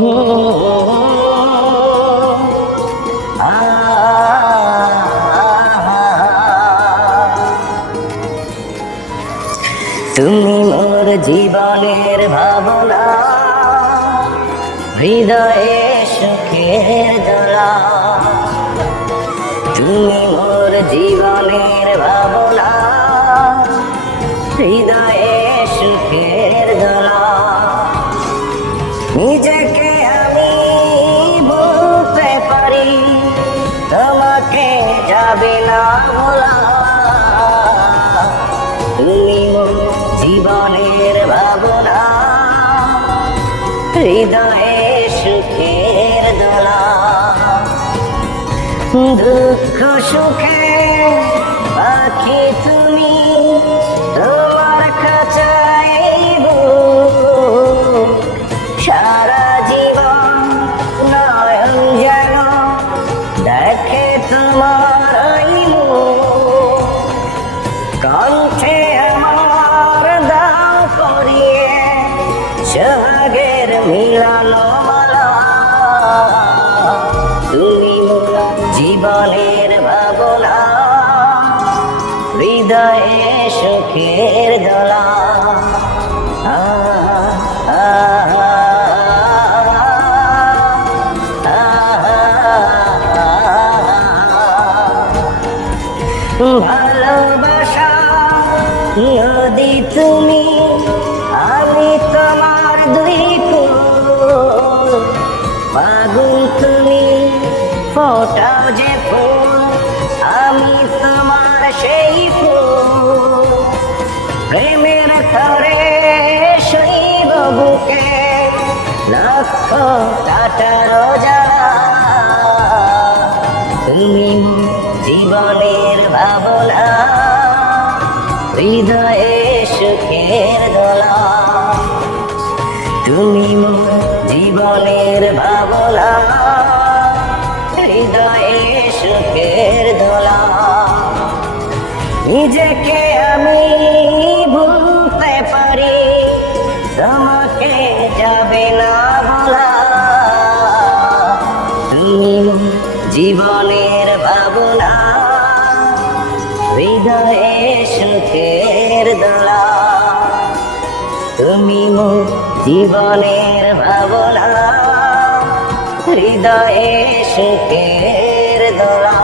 তুমি মোর জীবনের ভাবনা, হৃদয়ে সুখের দোলা। তুমি মোর জীবনের ভাবনা, হৃদয়ে সুখের দোলা। নিজেকে আমি বলতে পারি, তোমাকে যাবে না বলা। তুমি মোর জীবনের ভাবনা, হৃদয়ে সুখের দোলা। দুঃখ সুখে পাখি তুমি, তোমার কাছে সারা জীবন নয়ন যেন দেখে তোমার কণ্ঠে আমার দাও করিয়ে সোহাগের মিলানো মালা। তুমি মোর জীবনের ভাবনা, হৃদয়ে সুখের দোলা। ভালোবাসা নদী তুমি, আমি তোমার দুই ফুল। ফাগুন তুমি, ফোটাও যে ফুল, আমি তোমার সেই ফুল। প্রেমের তরে শৈব বুকে লক্ষ কাটার জ্বালা। তুমি জীবনের ভাবনা, হৃদয়ে সুখের দোলা। তুমি মোর জীবনের ভাবনা, হৃদয়ে সুখের দোলা। নিজেকে আমি ভুলতে পারি, তোমাকে যাবে না বলা। তুমি জীবনের ভাবনা, হৃদয়ে সুখের দোলা। তুমি মোর জীবনের ভাবনা, হৃদয়ে সুখের দোলা।